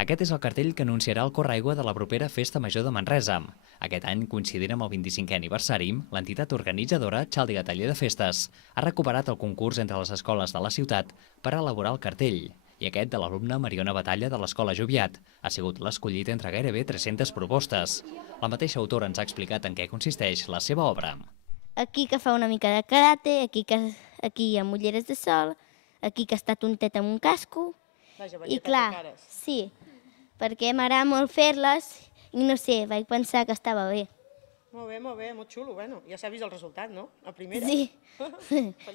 Aquest és el cartell que anunciarà el Correaigua de la propera Festa Major de Manresa. Aquest any, coincidint amb el 25è aniversari, l'entitat organitzadora, Xàldiga Taller de Festes, ha recuperat el concurs entre les escoles de la ciutat per elaborar el cartell. I aquest, de l'alumna Mariona Batalla de l'Escola Joviat, ha sigut l'escollit entre gairebé 300 propostes. La mateixa autora ens ha explicat en què consisteix la seva obra. Aquí que fa una mica de karate, aquí hi ha ulleres de sol, aquí que està tontet amb un casco. I clar, sí, perquè m'agrada molt fer-les i no sé, vaig pensar que estava bé. Molt bé, molt xulo. Bueno, ja s'ha vist el resultat, no? La primera. Sí,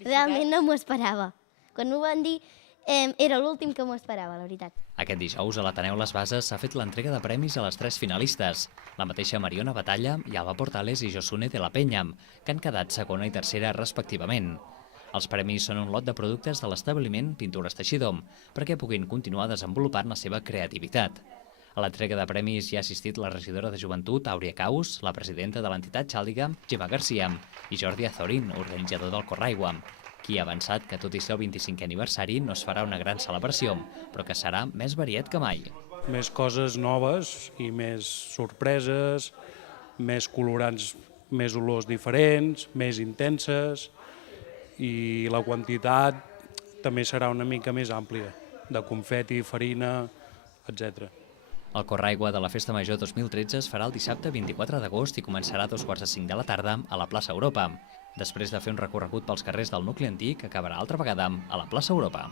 realment no m'ho esperava. Quan ho van dir, era l'últim que m'ho esperava, la veritat. Aquest dijous a l'Ateneu Les Bases s'ha fet l'entrega de premis a les 3 finalistes, la mateixa Mariona Batalla i Alba Portales i Josune de la Penya, que han quedat segona i tercera respectivament. Els premis són un lot de productes de l'establiment Pintures Teixidor, perquè puguin continuar desenvolupant la seva creativitat. A l'entrega de premis hi ha assistit la regidora de Joventut, Àurea Caus, la presidenta de l'entitat Xàldiga, Gemma Garcia, i Jordi Azorín, organitzador del Correaigua, qui ha avançat que tot i ser el 25è aniversari no es farà una gran celebració, però que serà més variat que mai. Més coses noves i més sorpreses, més colorants, més olors diferents, més intenses, i la quantitat també serà una mica més àmplia, de confeti, farina, etc. El Correaigua de la Festa Major 2013 es farà el dissabte 24 d'agost i començarà a 2:45 de la tarda a la plaça Europa. Després de fer un recorregut pels carrers del nucli antic, acabarà altra vegada a la plaça Europa.